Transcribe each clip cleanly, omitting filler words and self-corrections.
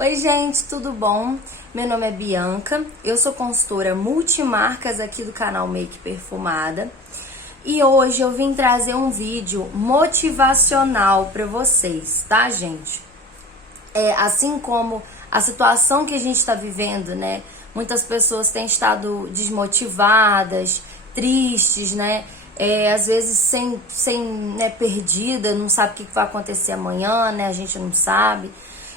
Oi, gente, tudo bom? Meu nome é Bianca, eu sou consultora multimarcas aqui do canal Make Perfumada e hoje eu vim trazer um vídeo motivacional para vocês, tá, gente? Assim como a situação que a gente está vivendo, né? Muitas pessoas têm estado desmotivadas, tristes, né? Às vezes sem perdida, não sabe o que vai acontecer amanhã, né? A gente não sabe.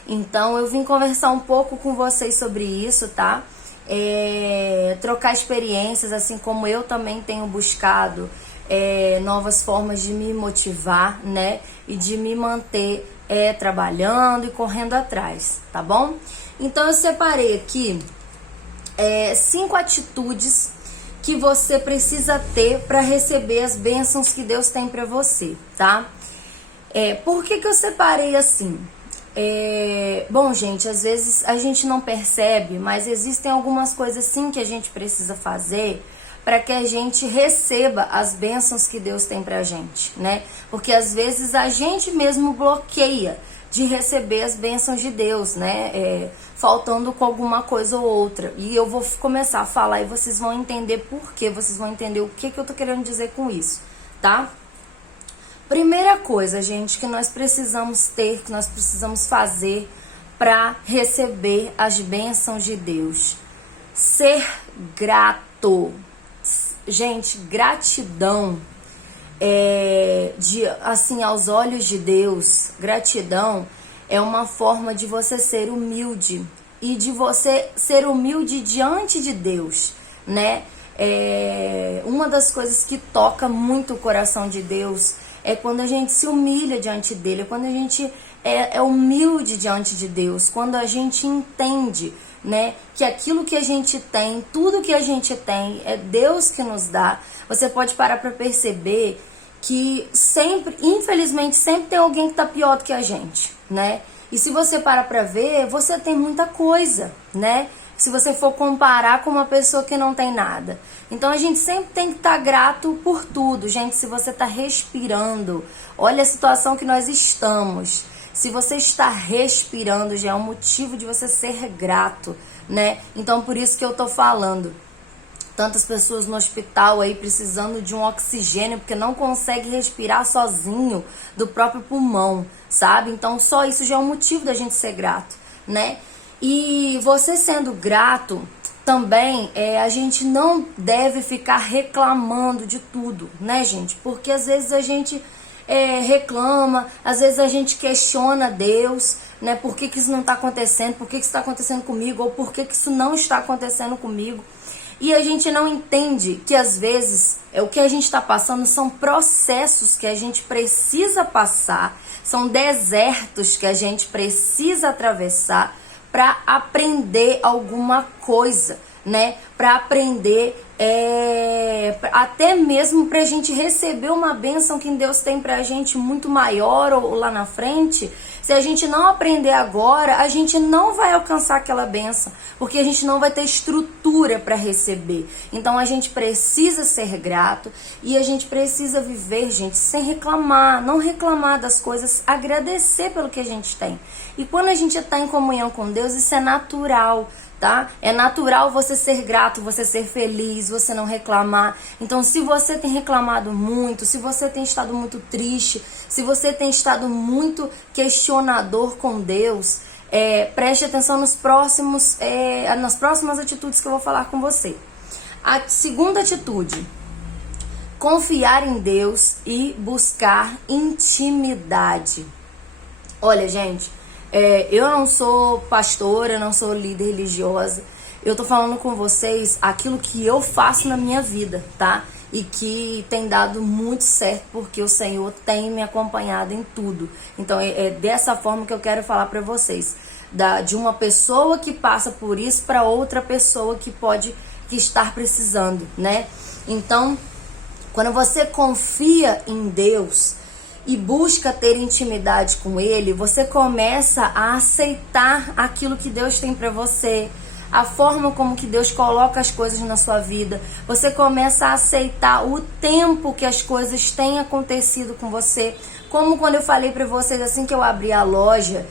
Então eu vim conversar um pouco com vocês sobre isso, tá? Trocar experiências, assim como eu também tenho buscado novas formas de me motivar, né? E de me manter trabalhando e correndo atrás, tá bom? Então eu separei aqui 5 atitudes que você precisa ter para receber as bênçãos que Deus tem para você, tá? Por que eu separei assim? Bom, gente, às vezes a gente não percebe, mas existem algumas coisas sim que a gente precisa fazer para que a gente receba as bênçãos que Deus tem pra gente, né? Porque às vezes a gente mesmo bloqueia de receber as bênçãos de Deus, né? Faltando com alguma coisa ou outra. E eu vou começar a falar e vocês vão entender por quê, vocês vão entender o que eu tô querendo dizer com isso, tá? Primeira coisa, gente, que nós precisamos ter, que nós precisamos fazer para receber as bênçãos de Deus. Ser grato. Gente, gratidão, assim, aos olhos de Deus, gratidão é uma forma de você ser humilde e de você ser humilde diante de Deus, né? Uma das coisas que toca muito o coração de Deus é quando a gente se humilha diante dele, quando a gente é humilde diante de Deus, quando a gente entende, né, que aquilo que a gente tem, tudo que a gente tem, é Deus que nos dá. Você pode parar para perceber que sempre, infelizmente, sempre tem alguém que tá pior do que a gente, né? E se você parar para ver, você tem muita coisa, né? Se você for comparar com uma pessoa que não tem nada. Então a gente sempre tem que estar grato por tudo. Gente, se você está respirando, olha a situação que nós estamos. Se você está respirando, já é um motivo de você ser grato, né? Então por isso que eu tô falando. Tantas pessoas no hospital aí precisando de um oxigênio porque não consegue respirar sozinho do próprio pulmão, sabe? Então só isso já é um motivo da gente ser grato, né? E você sendo grato, também a gente não deve ficar reclamando de tudo, né, gente? Porque às vezes a gente reclama, às vezes a gente questiona Deus, né? Por que isso não está acontecendo? Por que isso está acontecendo comigo? Ou por que isso não está acontecendo comigo? E a gente não entende que às vezes o que a gente está passando são processos que a gente precisa passar, são desertos que a gente precisa atravessar para aprender alguma coisa, né? Para aprender, até mesmo para a gente receber uma bênção que Deus tem para a gente muito maior ou lá na frente. Se a gente não aprender agora, a gente não vai alcançar aquela bênção, porque a gente não vai ter estrutura para receber. Então a gente precisa ser grato e a gente precisa viver, gente, sem reclamar, não reclamar das coisas, agradecer pelo que a gente tem. E quando a gente está em comunhão com Deus, isso é natural, tá? É natural você ser grato, você ser feliz, você não reclamar. Então, se você tem reclamado muito, se você tem estado muito triste, se você tem estado muito questionador com Deus, preste atenção nas próximas atitudes que eu vou falar com você. A segunda atitude: confiar em Deus e buscar intimidade. Olha, gente, eu não sou pastora, eu não sou líder religiosa. Eu tô falando com vocês aquilo que eu faço na minha vida, tá? E que tem dado muito certo, porque o Senhor tem me acompanhado em tudo. Então é dessa forma que eu quero falar pra vocês. De uma pessoa que passa por isso para outra pessoa que estar precisando, né? Então, quando você confia em Deus e busca ter intimidade com Ele, você começa a aceitar aquilo que Deus tem para você, a forma como que Deus coloca as coisas na sua vida. Você começa a aceitar o tempo que as coisas têm acontecido com você. Como quando eu falei para vocês assim que eu abri a loja,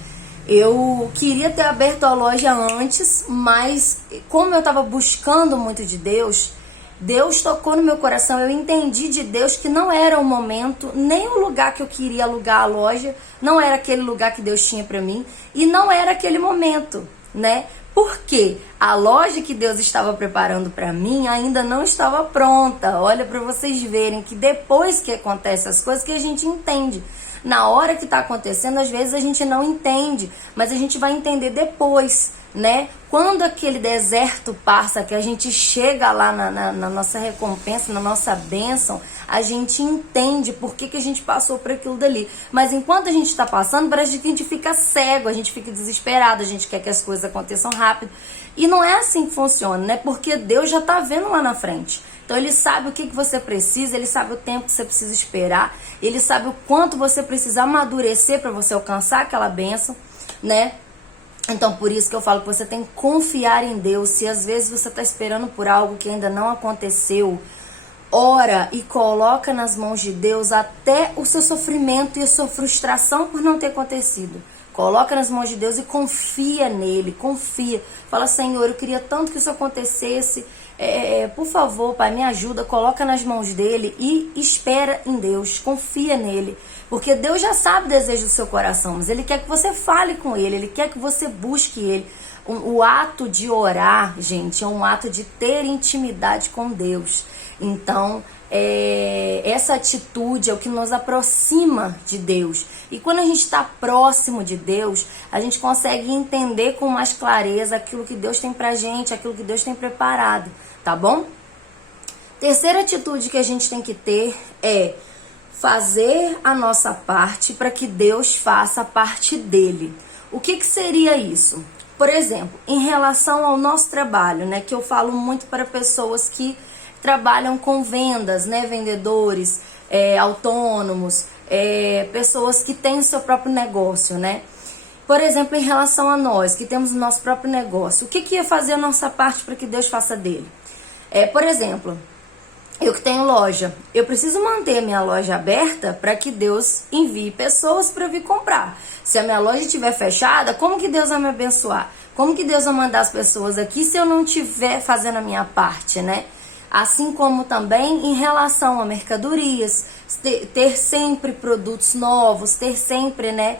Eu queria ter aberto a loja antes, mas como eu estava buscando muito de Deus, Deus tocou no meu coração. Eu entendi de Deus que não era o momento, nem o lugar que eu queria alugar a loja, não era aquele lugar que Deus tinha para mim e não era aquele momento, né? Porque a loja que Deus estava preparando para mim ainda não estava pronta. Olha, para vocês verem que depois que acontecem as coisas que a gente entende. Na hora que está acontecendo, às vezes a gente não entende, mas a gente vai entender depois, né? Quando aquele deserto passa, que a gente chega lá na nossa recompensa, na nossa bênção, a gente entende por que a gente passou por aquilo dali. Mas enquanto a gente está passando, parece que a gente fica cego, a gente fica desesperado, a gente quer que as coisas aconteçam rápido. E não é assim que funciona, né? Porque Deus já está vendo lá na frente. Então ele sabe o que você precisa, ele sabe o tempo que você precisa esperar, ele sabe o quanto você precisa amadurecer para você alcançar aquela bênção, né? Então por isso que eu falo que você tem que confiar em Deus. Se às vezes você está esperando por algo que ainda não aconteceu, ora e coloca nas mãos de Deus até o seu sofrimento e a sua frustração por não ter acontecido. Coloca nas mãos de Deus e confia nele, confia. Fala, Senhor, eu queria tanto que isso acontecesse. Por favor, Pai, me ajuda. Coloca nas mãos dele e espera em Deus, confia nele. Porque Deus já sabe o desejo do seu coração, mas ele quer que você fale com ele, ele quer que você busque ele. O ato de orar, gente, é um ato de ter intimidade com Deus. Então, essa atitude é o que nos aproxima de Deus. E quando a gente está próximo de Deus, a gente consegue entender com mais clareza aquilo que Deus tem pra gente, aquilo que Deus tem preparado, tá bom? Terceira atitude que a gente tem que ter é fazer a nossa parte para que Deus faça a parte dele. O que seria isso? Por exemplo, em relação ao nosso trabalho, né, que eu falo muito para pessoas que trabalham com vendas, né, vendedores, autônomos, pessoas que têm o seu próprio negócio, né? Por exemplo, em relação a nós, que temos o nosso próprio negócio, o que ia fazer a nossa parte para que Deus faça dele? Por exemplo, eu que tenho loja, eu preciso manter a minha loja aberta para que Deus envie pessoas para vir comprar. Se a minha loja estiver fechada, como que Deus vai me abençoar? Como que Deus vai mandar as pessoas aqui se eu não estiver fazendo a minha parte, né? Assim como também em relação a mercadorias, ter sempre produtos novos, ter sempre, né,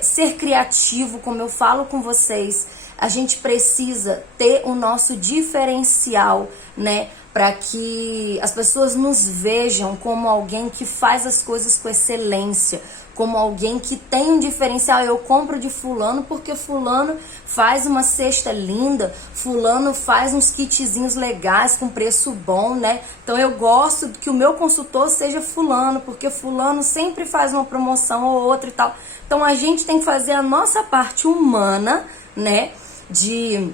ser criativo, como eu falo com vocês. A gente precisa ter o nosso diferencial, né, para que as pessoas nos vejam como alguém que faz as coisas com excelência, como alguém que tem um diferencial. Eu compro de fulano porque fulano faz uma cesta linda, fulano faz uns kitzinhos legais com preço bom, né? Então eu gosto que o meu consultor seja fulano, porque fulano sempre faz uma promoção ou outra e tal. Então a gente tem que fazer a nossa parte humana, né, de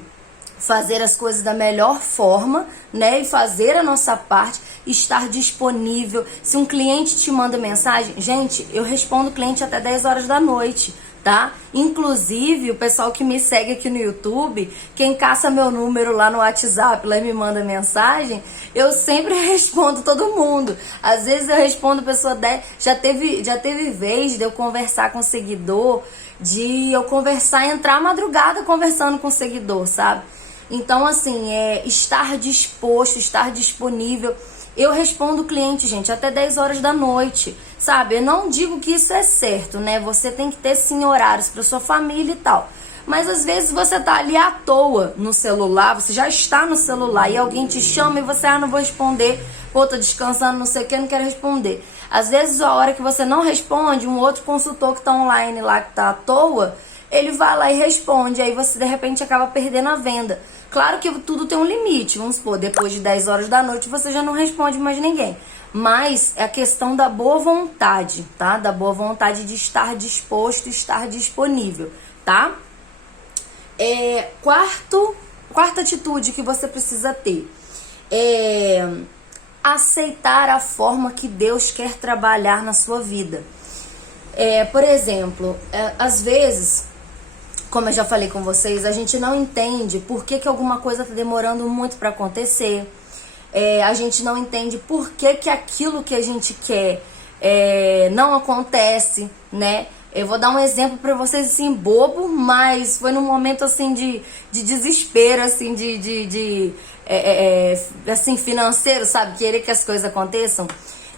fazer as coisas da melhor forma, né, e fazer a nossa parte, estar disponível. Se um cliente te manda mensagem, gente, eu respondo o cliente até 10 horas da noite, tá? Inclusive, o pessoal que me segue aqui no YouTube, quem caça meu número lá no WhatsApp, lá e me manda mensagem, eu sempre respondo todo mundo. Às vezes eu respondo pessoa 10, já teve vez de eu conversar com o seguidor, de eu conversar, entrar à madrugada conversando com o seguidor, sabe? Então, assim, estar disposto, estar disponível. Eu respondo o cliente, gente, até 10 horas da noite, sabe? Eu não digo que isso é certo, né? Você tem que ter, sim, horários para sua família e tal. Mas, às vezes, você tá ali à toa no celular, você já está no celular e alguém te chama e você, não vou responder, pô, tô descansando, não sei o que, não quero responder. Às vezes, a hora que você não responde, um outro consultor que tá online lá, que tá à toa, ele vai lá e responde, aí você, de repente, acaba perdendo a venda. Claro que tudo tem um limite, vamos supor, depois de 10 horas da noite você já não responde mais ninguém. Mas é a questão da boa vontade, tá? Da boa vontade de estar disposto, estar disponível, tá? Quarta atitude que você precisa ter é aceitar a forma que Deus quer trabalhar na sua vida. Por exemplo, às vezes, como eu já falei com vocês, a gente não entende por que alguma coisa está demorando muito para acontecer. A gente não entende por que aquilo que a gente quer não acontece, né? Eu vou dar um exemplo pra vocês, assim, bobo, mas foi num momento, assim, de desespero, assim, assim, financeiro, sabe? Querer que as coisas aconteçam.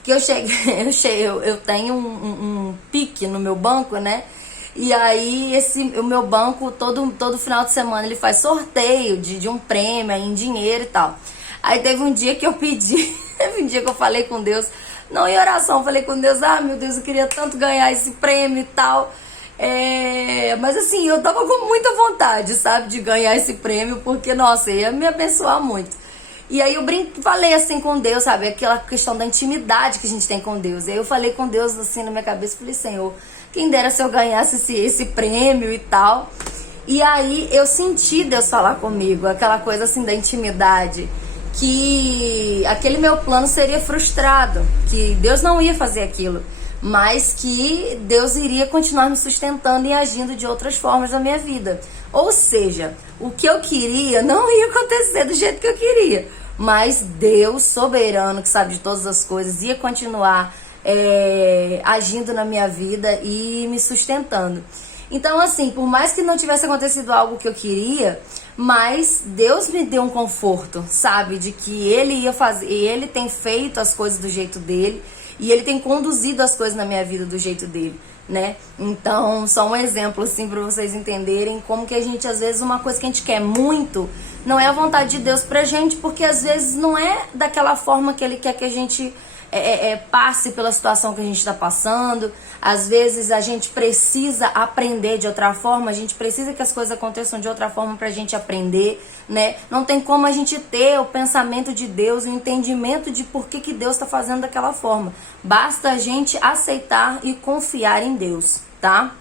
Que eu tenho um pique no meu banco, né? E aí, o meu banco, todo final de semana, ele faz sorteio de um prêmio em dinheiro e tal. Aí teve um dia que eu pedi, teve um dia que eu falei com Deus, não em oração, falei com Deus, meu Deus, eu queria tanto ganhar esse prêmio e tal. Mas assim, eu tava com muita vontade, sabe, de ganhar esse prêmio, porque, nossa, ia me abençoar muito. E aí eu falei assim com Deus, sabe, aquela questão da intimidade que a gente tem com Deus. E aí eu falei com Deus assim na minha cabeça, falei, Senhor, quem dera se eu ganhasse esse prêmio e tal. E aí eu senti Deus falar comigo, aquela coisa assim da intimidade, que aquele meu plano seria frustrado, que Deus não ia fazer aquilo, mas que Deus iria continuar me sustentando e agindo de outras formas na minha vida. Ou seja, o que eu queria não ia acontecer do jeito que eu queria, mas Deus, soberano, que sabe de todas as coisas, ia continuar agindo na minha vida e me sustentando. Então, assim, por mais que não tivesse acontecido algo que eu queria, mas Deus me deu um conforto, sabe? De que Ele ia fazer, e Ele tem feito as coisas do jeito dele, e Ele tem conduzido as coisas na minha vida do jeito dele, né? Então, só um exemplo, assim, pra vocês entenderem como que a gente, às vezes, uma coisa que a gente quer muito, não é a vontade de Deus pra gente, porque às vezes não é daquela forma que Ele quer que a gente passe pela situação que a gente está passando. Às vezes a gente precisa aprender de outra forma, a gente precisa que as coisas aconteçam de outra forma pra gente aprender, né? Não tem como a gente ter o pensamento de Deus, o entendimento de por que Deus está fazendo daquela forma. Basta a gente aceitar e confiar em Deus, tá?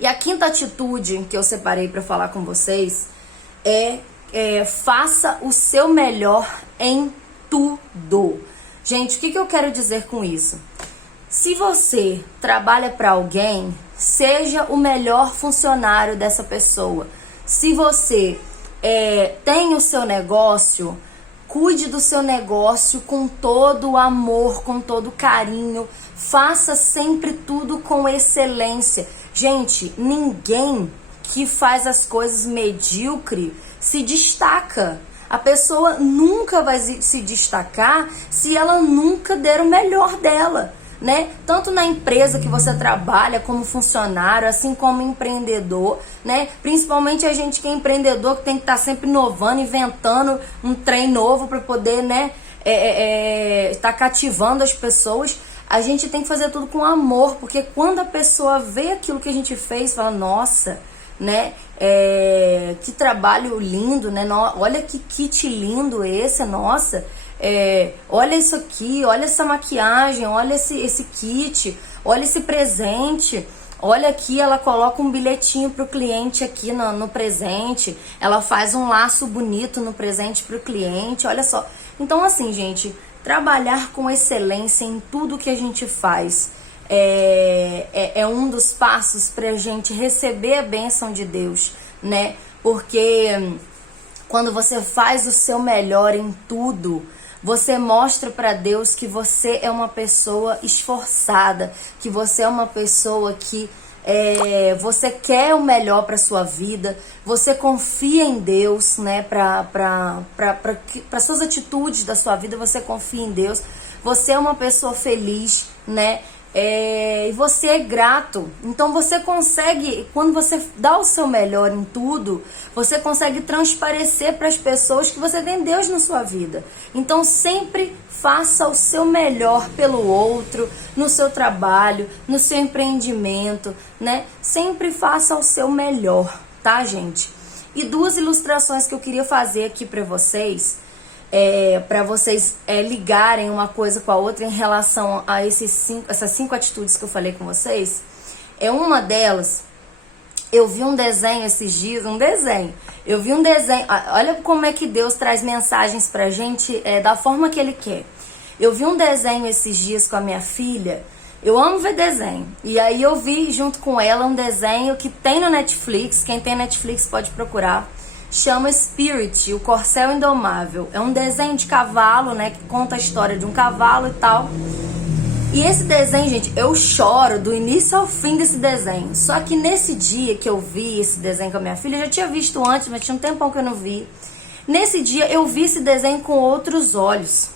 E a quinta atitude que eu separei para falar com vocês faça o seu melhor em tudo. Gente, o que eu quero dizer com isso? Se você trabalha para alguém, seja o melhor funcionário dessa pessoa. Se você tem o seu negócio, cuide do seu negócio com todo o amor, com todo o carinho. Faça sempre tudo com excelência. Gente, ninguém que faz as coisas medíocre se destaca. A pessoa nunca vai se destacar se ela nunca der o melhor dela, né? Tanto na empresa que você trabalha como funcionário, assim como empreendedor, né? Principalmente a gente que é empreendedor, que tem que estar sempre inovando, inventando um trem novo para poder, né, estar cativando as pessoas. A gente tem que fazer tudo com amor, porque quando a pessoa vê aquilo que a gente fez, fala, nossa, né? Que trabalho lindo, né? Olha que kit lindo esse, nossa. Olha isso aqui, olha essa maquiagem, olha esse kit, olha esse presente. Olha aqui, ela coloca um bilhetinho pro cliente aqui no presente. Ela faz um laço bonito no presente pro cliente, olha só. Então, assim, gente, trabalhar com excelência em tudo que a gente faz é um dos passos para a gente receber a bênção de Deus, né? Porque quando você faz o seu melhor em tudo, você mostra para Deus que você é uma pessoa esforçada, que você é uma pessoa que você quer o melhor para sua vida, você confia em Deus, né? Para suas atitudes da sua vida, você confia em Deus. Você é uma pessoa feliz, né? E você é grato. Então você consegue, quando você dá o seu melhor em tudo, você consegue transparecer para as pessoas que você tem Deus na sua vida. Então sempre faça o seu melhor pelo outro, no seu trabalho, no seu empreendimento, né? Sempre faça o seu melhor, tá, gente? E duas ilustrações que eu queria fazer aqui para vocês, para vocês ligarem uma coisa com a outra em relação a essas 5 atitudes que eu falei com vocês. Uma delas, eu vi um desenho esses dias, eu vi um desenho, olha como é que Deus traz mensagens pra gente da forma que Ele quer. Eu vi um desenho esses dias com a minha filha, eu amo ver desenho, e aí eu vi junto com ela um desenho que tem no Netflix, quem tem Netflix pode procurar, chama Spirit, o Corcel Indomável. É um desenho de cavalo, né, que conta a história de um cavalo e tal. E esse desenho, gente, eu choro do início ao fim desse desenho. Só que nesse dia que eu vi esse desenho com a minha filha, eu já tinha visto antes, mas tinha um tempão que eu não vi. Nesse dia eu vi esse desenho com outros olhos.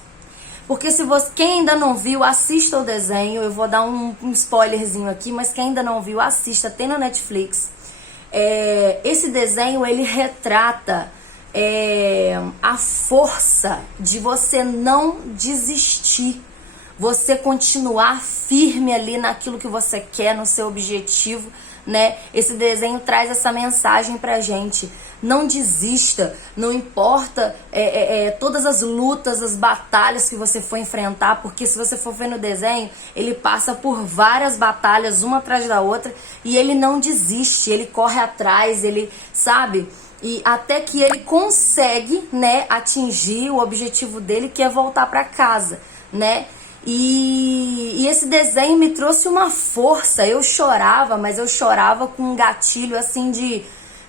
Porque se você, quem ainda não viu, assista o desenho. Eu vou dar um spoilerzinho aqui, mas quem ainda não viu, assista, tem no Netflix. Esse desenho, ele retrata a força de você não desistir. Você continuar firme ali naquilo que você quer, no seu objetivo, né? Esse desenho traz essa mensagem pra gente. Não desista, não importa todas as lutas, as batalhas que você for enfrentar, porque se você for ver no desenho, ele passa por várias batalhas, uma atrás da outra, e ele não desiste, ele corre atrás, ele, sabe? E até que ele consegue, né, atingir o objetivo dele, que é voltar pra casa, né? E esse desenho me trouxe uma força. Eu chorava, mas eu chorava com um gatilho assim de: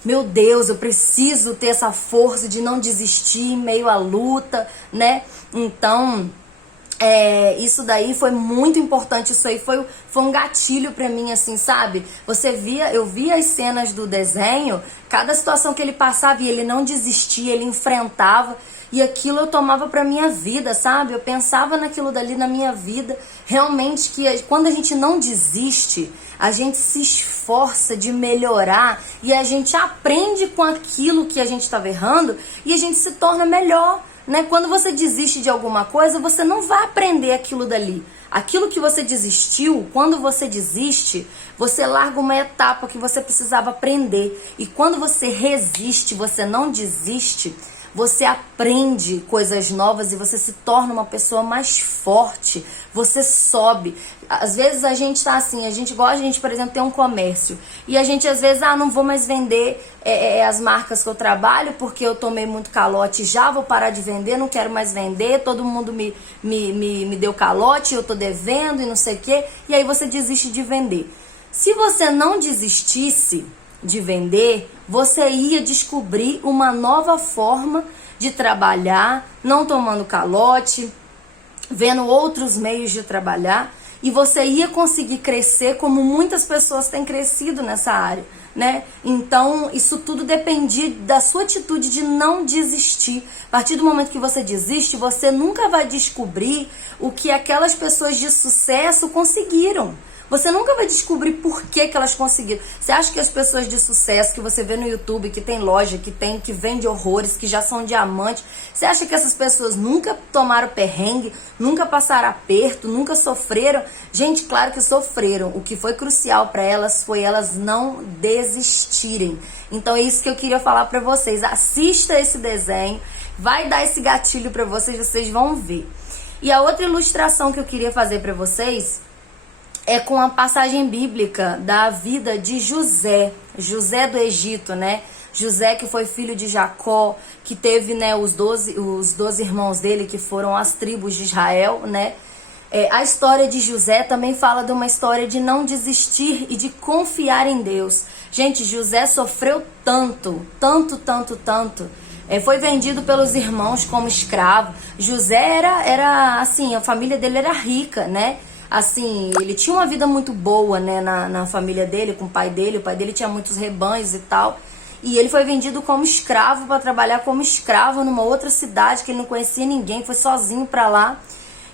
meu Deus, eu preciso ter essa força de não desistir em meio à luta, né? Então, isso daí foi muito importante. Isso aí foi um gatilho pra mim, assim, sabe? Eu via as cenas do desenho, cada situação que ele passava e ele não desistia, ele enfrentava. E aquilo eu tomava pra minha vida, sabe? Eu pensava naquilo dali na minha vida. Realmente que quando a gente não desiste, a gente se esforça de melhorar e a gente aprende com aquilo que a gente estava errando e a gente se torna melhor, né? Quando você desiste de alguma coisa, você não vai aprender aquilo dali. Aquilo que você desistiu, quando você desiste, você larga uma etapa que você precisava aprender. E quando você resiste, você não desiste, você aprende coisas novas e você se torna uma pessoa mais forte. Você sobe. Às vezes a gente tá assim, a gente, por exemplo, tem um comércio. E a gente às vezes, não vou mais vender as marcas que eu trabalho porque eu tomei muito calote. Já vou parar de vender, não quero mais vender. Todo mundo me deu calote, eu tô devendo e não sei o quê. E aí você desiste de vender. Se você não desistisse de vender, você ia descobrir uma nova forma de trabalhar, não tomando calote, vendo outros meios de trabalhar, e você ia conseguir crescer como muitas pessoas têm crescido nessa área, né? Então, isso tudo dependia da sua atitude de não desistir. A partir do momento que você desiste, você nunca vai descobrir o que aquelas pessoas de sucesso conseguiram. Você nunca vai descobrir por que elas conseguiram. Você acha que as pessoas de sucesso que você vê no YouTube, que tem loja, que vende horrores, que já são diamantes, você acha que essas pessoas nunca tomaram perrengue, nunca passaram aperto, nunca sofreram? Gente, claro que sofreram. O que foi crucial para elas foi elas não desistirem. Então é isso que eu queria falar para vocês. Assista esse desenho, vai dar esse gatilho para vocês, vocês vão ver. E a outra ilustração que eu queria fazer para vocês é com a passagem bíblica da vida de José do Egito, né? José, que foi filho de Jacó, que teve, né, os 12 irmãos dele, que foram as tribos de Israel, né? A história de José também fala de uma história de não desistir e de confiar em Deus. Gente, José sofreu tanto. Foi vendido pelos irmãos como escravo. José era assim, a família dele era rica, né? Assim, ele tinha uma vida muito boa, né, na família dele, com o pai dele. O pai dele tinha muitos rebanhos e tal. E ele foi vendido como escravo para trabalhar como escravo numa outra cidade que ele não conhecia ninguém, foi sozinho para lá.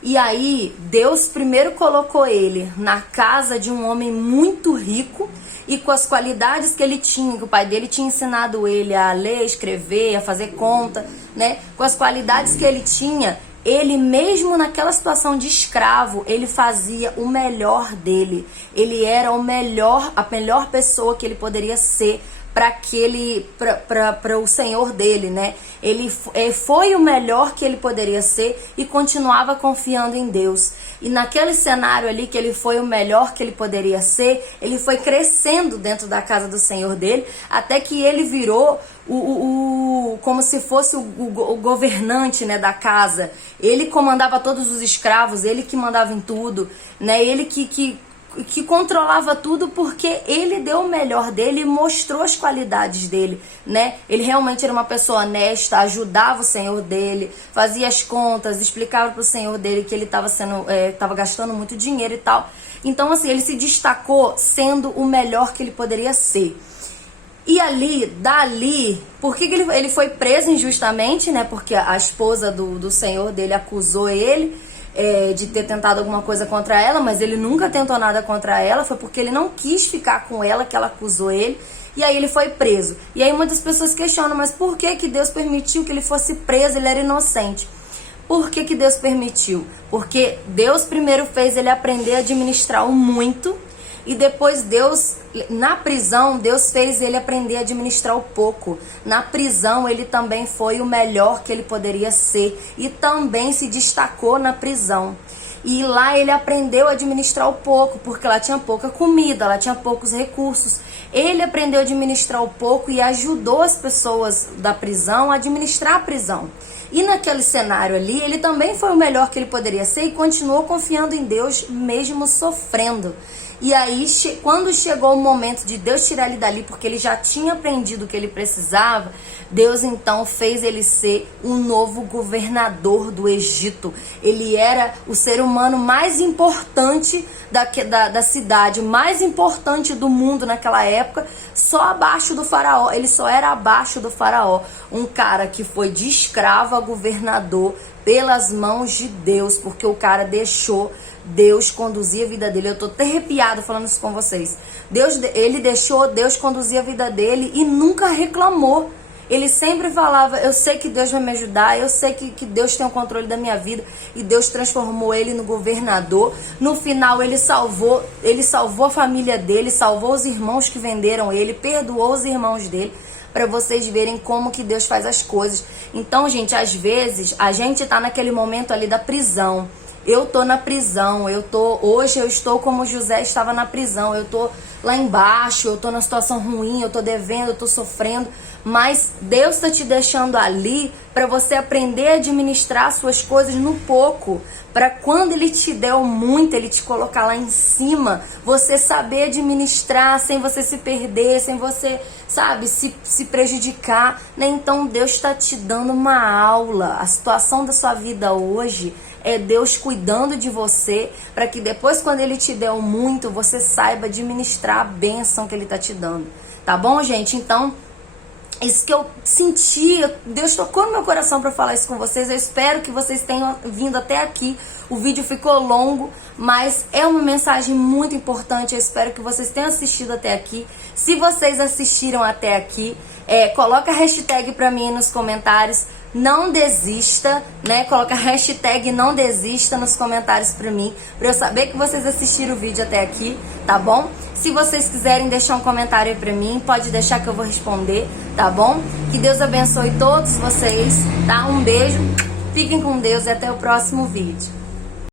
E aí, Deus primeiro colocou ele na casa de um homem muito rico e com as qualidades que ele tinha, que o pai dele tinha ensinado ele a ler, escrever, a fazer conta, né? Com as qualidades que ele tinha, ele mesmo naquela situação de escravo, ele fazia o melhor dele. Ele era a melhor pessoa que ele poderia ser para o Senhor dele, né? Ele foi o melhor que ele poderia ser e continuava confiando em Deus. E naquele cenário ali que ele foi o melhor que ele poderia ser, ele foi crescendo dentro da casa do Senhor dele, até que ele virou como se fosse o governante, né, da casa. Ele comandava todos os escravos, ele que mandava em tudo, né? Ele que que controlava tudo, porque ele deu o melhor dele e mostrou as qualidades dele, né? Ele realmente era uma pessoa honesta, ajudava o senhor dele, fazia as contas, explicava pro senhor dele que ele estava gastando muito dinheiro e tal. Então, assim, ele se destacou sendo o melhor que ele poderia ser. E dali, por que ele foi preso injustamente, né? Porque a esposa do senhor dele acusou ele de ter tentado alguma coisa contra ela, mas ele nunca tentou nada contra ela, foi porque ele não quis ficar com ela que ela acusou ele, e aí ele foi preso. E aí muitas pessoas questionam, mas por que Deus permitiu que ele fosse preso? Ele era inocente. Por que Deus permitiu? Porque Deus primeiro fez ele aprender a administrar o muito, e depois na prisão, Deus fez ele aprender a administrar o pouco. Na prisão, ele também foi o melhor que ele poderia ser e também se destacou na prisão. E lá ele aprendeu a administrar o pouco, porque lá tinha pouca comida, lá tinha poucos recursos. Ele aprendeu a administrar o pouco e ajudou as pessoas da prisão a administrar a prisão. E naquele cenário ali, ele também foi o melhor que ele poderia ser e continuou confiando em Deus, mesmo sofrendo. E aí, quando chegou o momento de Deus tirar ele dali, porque ele já tinha aprendido o que ele precisava, Deus então fez ele ser um novo governador do Egito. Ele era o ser humano mais importante da cidade, mais importante do mundo naquela época, só abaixo do faraó. Ele só era abaixo do faraó. Um cara que foi de escravo a governador pelas mãos de Deus, porque o cara deixou Deus conduzir a vida dele. Eu tô até arrepiado falando isso com vocês. Ele deixou Deus conduzir a vida dele e nunca reclamou. Ele sempre falava, eu sei que Deus vai me ajudar, eu sei que Deus tem o controle da minha vida. E Deus transformou ele no governador. No final ele salvou a família dele, salvou os irmãos que venderam ele, perdoou os irmãos dele, para vocês verem como que Deus faz as coisas. Então, gente, às vezes a gente tá naquele momento ali da prisão. Eu tô na prisão, hoje eu estou como José estava na prisão, eu tô lá embaixo, eu tô na situação ruim, eu tô devendo, eu tô sofrendo, mas Deus tá te deixando ali para você aprender a administrar suas coisas no pouco, para quando Ele te der o muito, Ele te colocar lá em cima, você saber administrar sem você se perder, sem você, sabe, se prejudicar, né? Então Deus está te dando uma aula. A situação da sua vida hoje é Deus cuidando de você, para que depois, quando Ele te der o muito, você saiba administrar a bênção que Ele está te dando. Tá bom, gente? Então, isso que eu senti, Deus tocou no meu coração para falar isso com vocês. Eu espero que vocês tenham vindo até aqui. O vídeo ficou longo, mas é uma mensagem muito importante. Eu espero que vocês tenham assistido até aqui. Se vocês assistiram até aqui, coloca a hashtag para mim nos comentários. Não desista, né? Coloca a hashtag não desista nos comentários pra mim, pra eu saber que vocês assistiram o vídeo até aqui, tá bom? Se vocês quiserem deixar um comentário aí pra mim, pode deixar que eu vou responder, tá bom? Que Deus abençoe todos vocês, tá? Um beijo, fiquem com Deus e até o próximo vídeo.